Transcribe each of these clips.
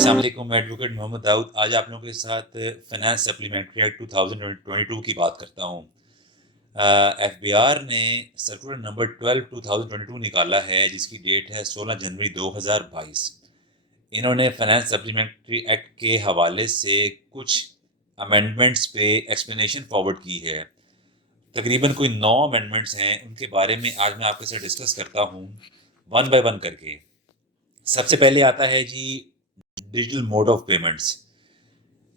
अस्सलाम वालेकुम, मैं एडवोकेट मोहम्मद दाऊद आज आप लोगों के साथ फाइनेंस सप्लीमेंट्री एक्ट 2022 की बात करता हूँ। एफबीआर ने सर्कुलर नंबर 12 2022 निकाला है जिसकी डेट है 16 जनवरी 2022। इन्होंने फाइनेंस सप्लीमेंट्री एक्ट के हवाले से कुछ अमेंडमेंट्स पे एक्सप्लेनेशन फॉरवर्ड की है। तकरीबन कोई 9 अमेंडमेंट्स हैं, उनके बारे में आज मैं आपके साथ डिस्कस करता हूँ वन बाय वन करके। सबसे पहले आता है जी डिजिटल मोड ऑफ पेमेंट्स।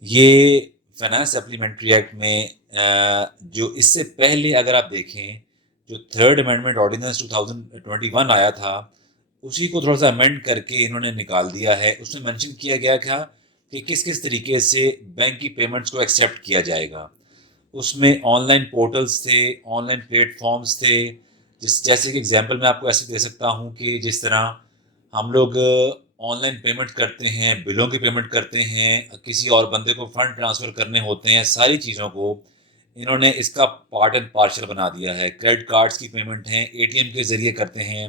ये फाइनेंस सप्लीमेंट्री एक्ट में जो इससे पहले अगर आप देखें, जो थर्ड अमेंडमेंट ऑर्डिनेंस 2021 आया था, उसी को थोड़ा सा अमेंड करके इन्होंने निकाल दिया है। उसमें मेंशन किया गया था कि किस किस तरीके से बैंक की पेमेंट्स को एक्सेप्ट किया जाएगा। उसमें ऑनलाइन पोर्टल्स थे, ऑनलाइन प्लेटफॉर्म्स थे। जैसे कि एग्जांपल मैं आपको ऐसे दे सकता हूँ कि जिस तरह हम लोग ऑनलाइन पेमेंट करते हैं, बिलों की पेमेंट करते हैं, किसी और बंदे को फंड ट्रांसफ़र करने होते हैं, सारी चीज़ों को इन्होंने इसका पार्ट एंड पार्सल बना दिया है। क्रेडिट कार्ड्स की पेमेंट हैं, एटीएम के ज़रिए करते हैं,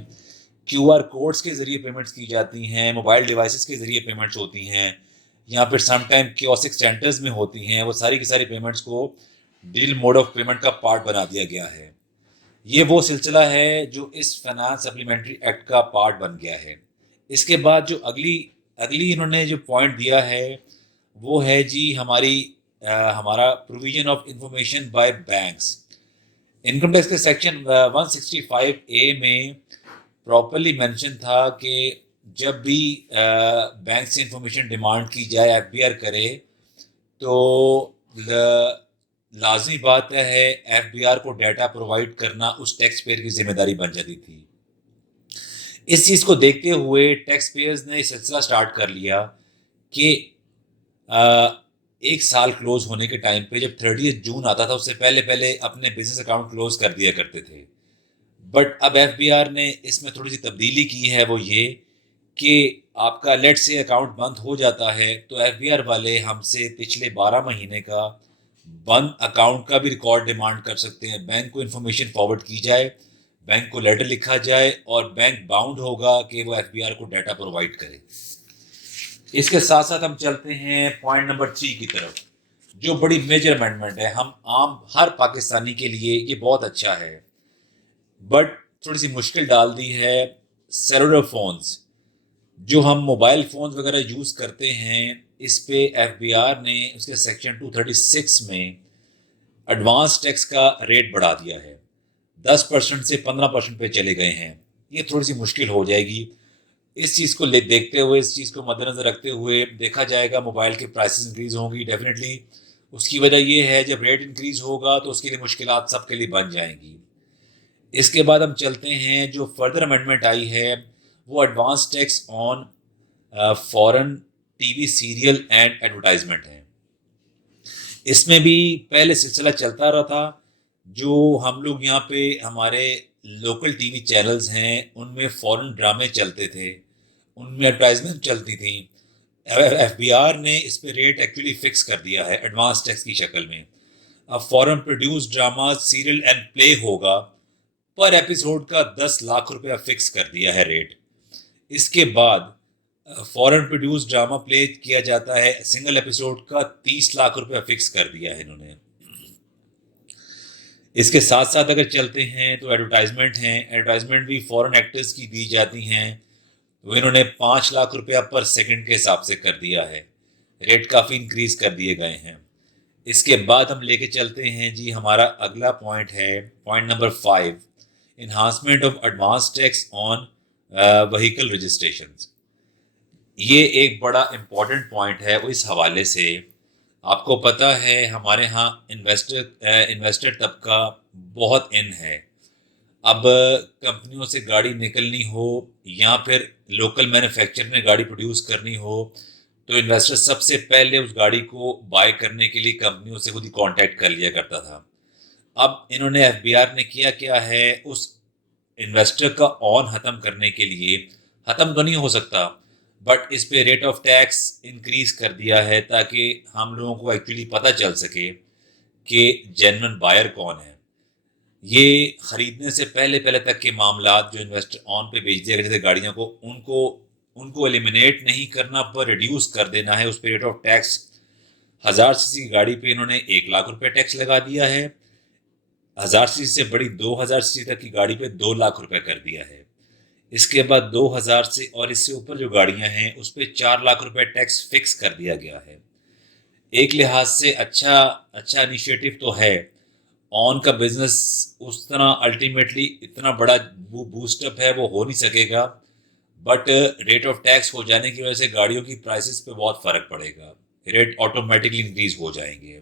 क्यूआर कोड्स के ज़रिए पेमेंट्स की जाती हैं, मोबाइल डिवाइसेस के ज़रिए पेमेंट्स होती हैं, या फिर सम टाइम कियोस्क सेंटर्स में होती हैं। वो सारी की सारी पेमेंट्स को डिजिटल मोड ऑफ पेमेंट का पार्ट बना दिया गया है। ये वो सिलसिला है जो इस फाइनेंस सप्लीमेंट्री एक्ट का पार्ट बन गया है। इसके बाद जो अगली अगली इन्होंने जो पॉइंट दिया है वो है जी हमारा provision of information bye banks. Income tax के सेक्शन 165 ए में प्रॉपरली मेंशन था कि जब भी बैंक से इंफॉर्मेशन डिमांड की जाए, एफबीआर करे, तो लाजमी बात है एफबीआर को डाटा प्रोवाइड करना उस टैक्स पेयर की जिम्मेदारी बन जाती थी। इस चीज़ को देखते हुए टैक्स पेयर्स ने सिलसिला स्टार्ट कर लिया कि एक साल क्लोज होने के टाइम पे जब 30 जून आता था, उससे पहले पहले अपने बिजनेस अकाउंट क्लोज कर दिया करते थे। बट अब एफबीआर ने इसमें थोड़ी सी तब्दीली की है, वो ये कि आपका लेट से अकाउंट बंद हो जाता है तो एफबीआर वाले हमसे पिछले 12 महीने का बंद अकाउंट का भी रिकॉर्ड डिमांड कर सकते हैं। बैंक को इन्फॉर्मेशन फॉरवर्ड की जाए, बैंक को लेटर लिखा जाए और बैंक बाउंड होगा कि वो एफबीआर को डाटा प्रोवाइड करे। इसके साथ साथ हम चलते हैं पॉइंट नंबर 3 की तरफ, जो बड़ी मेजर अमेंडमेंट है। हम आम हर पाकिस्तानी के लिए ये बहुत अच्छा है, बट थोड़ी सी मुश्किल डाल दी है। सेलुलर फोन्स, जो हम मोबाइल फ़ोन्स वगैरह यूज़ करते हैं, इस पे एफबीआर ने उसके सेक्शन 236 में एडवांस टैक्स का रेट बढ़ा दिया है। 10% से 15% पे चले गए हैं। ये थोड़ी सी मुश्किल हो जाएगी। इस चीज़ को देखते हुए, इस चीज़ को मद्देनज़र रखते हुए देखा जाएगा, मोबाइल की प्राइसेस इंक्रीज़ होंगी डेफिनेटली। उसकी वजह ये है जब रेट इंक्रीज़ होगा तो उसके लिए मुश्किलात सबके लिए बन जाएंगी। इसके बाद हम चलते हैं, जो फर्दर अमेंडमेंट आई है वो advance tax on foreign TV serial and advertisement है। इसमें भी पहले सिलसिला चलता रहा था। जो हम लोग यहाँ पे हमारे लोकल टीवी चैनल्स हैं उनमें फॉरेन ड्रामे चलते थे, उनमें एडवर्टाइजमेंट चलती थी। एफबीआर ने इस पे रेट एक्चुअली फिक्स कर दिया है एडवांस टैक्स की शक्ल में। अब foreign produce drama serial and play होगा, पर एपिसोड का 10 लाख रुपया फिक्स कर दिया है रेट। इसके बाद फॉरेन प्रोड्यूस ड्रामा प्ले किया जाता है, सिंगल एपिसोड का 30 लाख रुपया फिक्स कर दिया है इन्होंने। इसके साथ साथ अगर चलते हैं तो एडवर्टाइजमेंट हैं, एडवर्टाइजमेंट भी फॉरेन एक्टर्स की दी जाती हैं, वो इन्होंने 5 लाख रुपया पर सेकंड के हिसाब से कर दिया है। रेट काफ़ी इंक्रीज कर दिए गए हैं। इसके बाद हम लेके चलते हैं जी, हमारा अगला पॉइंट है point number 5, enhancement of advance tax on vehicle registrations. ये एक बड़ा इम्पॉर्टेंट पॉइंट है। वो इस हवाले से आपको पता है हमारे यहाँ इन्वेस्टर तबका बहुत इन है। अब कंपनियों से गाड़ी निकलनी हो या फिर लोकल मैन्युफैक्चरर ने गाड़ी प्रोड्यूस करनी हो, तो इन्वेस्टर सबसे पहले उस गाड़ी को बाय करने के लिए कंपनियों से खुद ही कांटेक्ट कर लिया करता था। अब इन्होंने एफबीआर ने किया क्या है, उस इन्वेस्टर का ऑन ख़त्म करने के लिए, ख़त्म तो नहीं हो सकता, बट इस पे रेट ऑफ टैक्स इंक्रीज कर दिया है ताकि हम लोगों को एक्चुअली पता चल सके कि जेन्युइन बायर कौन है। ये खरीदने से पहले पहले तक के मामलात जो इन्वेस्टर ऑन पे बेच दिया करते थे गाड़ियों को, उनको उनको एलिमिनेट नहीं करना पर रिड्यूस कर देना है। उस पर रेट ऑफ टैक्स 1000 सीसी की गाड़ी पे इन्होंने 1 लाख रुपए टैक्स लगा दिया है। 1000 सीसी से बड़ी 2000 सीसी तक की गाड़ी पे 2 लाख रुपए कर दिया है। इसके बाद 2000 से और इससे ऊपर जो गाड़ियां हैं उस पर 4 लाख रुपए टैक्स फिक्स कर दिया गया है। एक लिहाज से अच्छा इनिशिएटिव तो है। ऑन का बिजनेस उस तरह अल्टीमेटली इतना बड़ा बूस्टअप है वो हो नहीं सकेगा, बट रेट ऑफ टैक्स हो जाने की वजह से गाड़ियों की प्राइसेस पे बहुत फर्क पड़ेगा, रेट ऑटोमेटिकली इंक्रीज हो जाएंगे।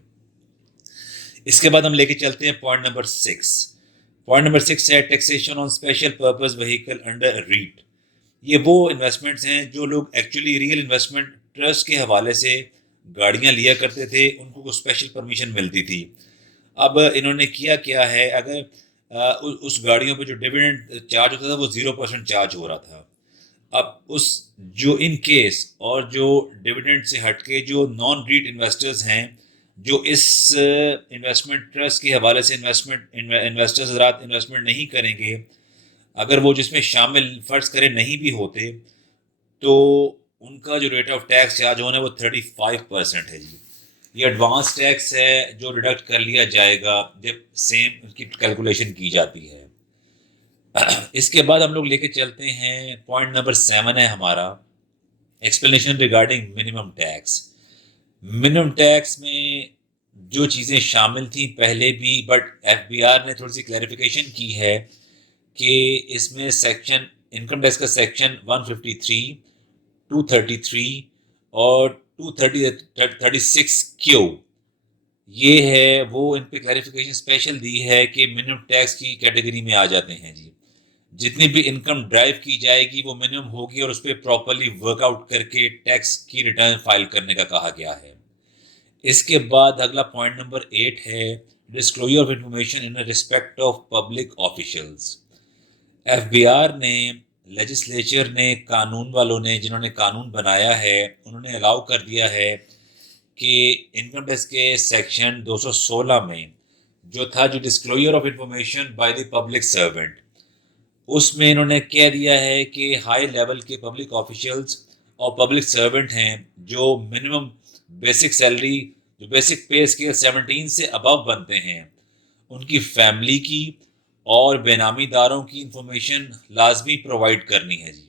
इसके बाद हम लेके चलते हैं पॉइंट नंबर 6। पॉइंट नंबर 6 है taxation on special purpose vehicle under REIT. ये वो इन्वेस्टमेंट्स हैं जो लोग एक्चुअली रियल इन्वेस्टमेंट ट्रस्ट के हवाले से गाड़ियां लिया करते थे, उनको स्पेशल परमिशन मिलती थी। अब इन्होंने किया क्या है, अगर उस गाड़ियों पे जो डिविडेंड चार्ज होता था वो 0% चार्ज हो रहा था। अब उस जो इन केस और जो डिविडेंड से हटके जो नॉन रीट इन्वेस्टर्स हैं, जो इस इन्वेस्टमेंट ट्रस्ट के हवाले से इन्वेस्टर्स हज़रात इन्वेस्टमेंट नहीं करेंगे, अगर वो जिसमें शामिल फ़र्ज करें नहीं भी होते, तो उनका जो रेट ऑफ टैक्स चार्ज होना है वो 35% है जी। ये एडवांस टैक्स है जो डिडक्ट कर लिया जाएगा जब सेम उसकी कैलकुलेशन की जाती है। इसके बाद हम लोग लेके चलते हैं पॉइंट नंबर 7 है हमारा explanation regarding minimum tax. Minimum tax में जो चीज़ें शामिल थी पहले भी, बट एफबीआर ने थोड़ी सी क्लैरिफिकेशन की है कि इसमें सेक्शन इनकम टैक्स का सेक्शन 153, 233 और 236Q ये है वो इन पे क्लैरिफिकेशन स्पेशल दी है कि मिनिमम टैक्स की कैटेगरी में आ जाते हैं जी। जितनी भी इनकम ड्राइव की जाएगी वो मिनिमम होगी और उस पर प्रॉपरली वर्कआउट करके टैक्स की रिटर्न फाइल करने का कहा गया है। इसके बाद अगला पॉइंट नंबर 8 है disclosure of information in respect of public officials. FBR ने, लेजिस्लेचर ने, कानून वालों ने जिन्होंने कानून बनाया है उन्होंने अलाउ कर दिया है कि इनकम टैक्स के सेक्शन 216 में जो था जो disclosure of information by the public servant, उसमें इन्होंने कह दिया है कि हाई लेवल के पब्लिक ऑफिशियल्स और पब्लिक सर्वेंट हैं जो मिनिमम बेसिक सैलरी जो बेसिक पे स्केल 17 से अबव बनते हैं, उनकी फैमिली की और बेनामीदारों की इंफॉर्मेशन लाजमी प्रोवाइड करनी है जी।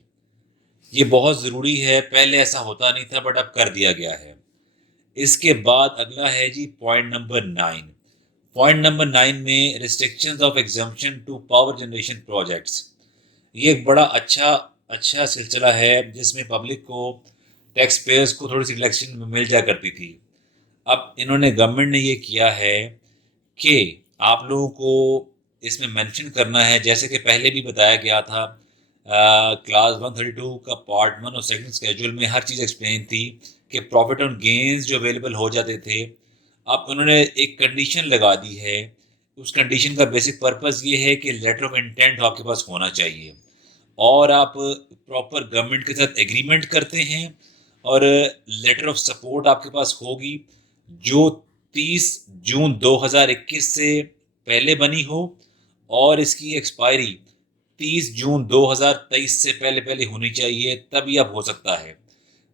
ये बहुत ज़रूरी है, पहले ऐसा होता नहीं था बट अब कर दिया गया है। इसके बाद अगला है जी पॉइंट नंबर 9। पॉइंट नंबर 9 में restrictions of exemption to power generation projects. ये एक बड़ा अच्छा सिलसिला है जिसमें पब्लिक को, टैक्स पेयर्स को थोड़ी सी रिलैक्सेशन मिल जा करती थी। अब इन्होंने गवर्नमेंट ने ये किया है कि आप लोगों को इसमें मेंशन करना है, जैसे कि पहले भी बताया गया था क्लास 132 का पार्ट 1 और सेकंड स्केड्यूल में हर चीज़ एक्सप्लेन थी कि प्रॉफिट ऑन गेन्स जो अवेलेबल हो जाते थे। अब उन्होंने एक कंडीशन लगा दी है, उस कंडीशन का बेसिक पर्पस ये है कि लेटर ऑफ इंटेंट आपके पास होना चाहिए और आप प्रॉपर गवर्नमेंट के साथ एग्रीमेंट करते हैं और लेटर ऑफ सपोर्ट आपके पास होगी जो 30 जून 2021 से पहले बनी हो और इसकी एक्सपायरी 30 जून 2023 से पहले पहले होनी चाहिए, तभी अब हो सकता है।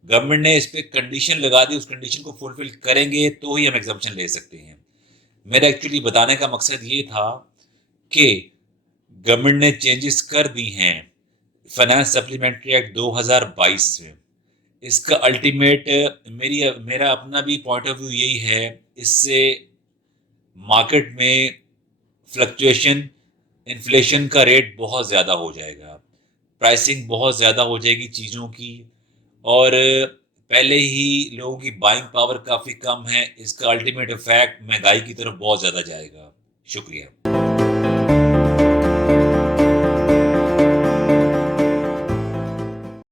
गवर्नमेंट ने इस पर कंडीशन लगा दी, उस कंडीशन को फुलफिल करेंगे तो ही हम एग्जाम्पशन ले सकते हैं। मेरा एक्चुअली बताने का मकसद ये था कि गवर्नमेंट ने चेंजेस कर दी हैं फाइनेंस सप्लीमेंट्री एक्ट 2022 में। इसका अल्टीमेट मेरा अपना भी पॉइंट ऑफ व्यू यही है, इससे मार्केट में फ्लक्चुएशन, इन्फ्लेशन का रेट बहुत ज़्यादा हो जाएगा, प्राइसिंग बहुत ज़्यादा हो जाएगी चीज़ों की, और पहले ही लोगों की बाइंग पावर काफ़ी कम है। इसका अल्टीमेट इफेक्ट महंगाई की तरफ बहुत ज़्यादा जाएगा। शुक्रिया।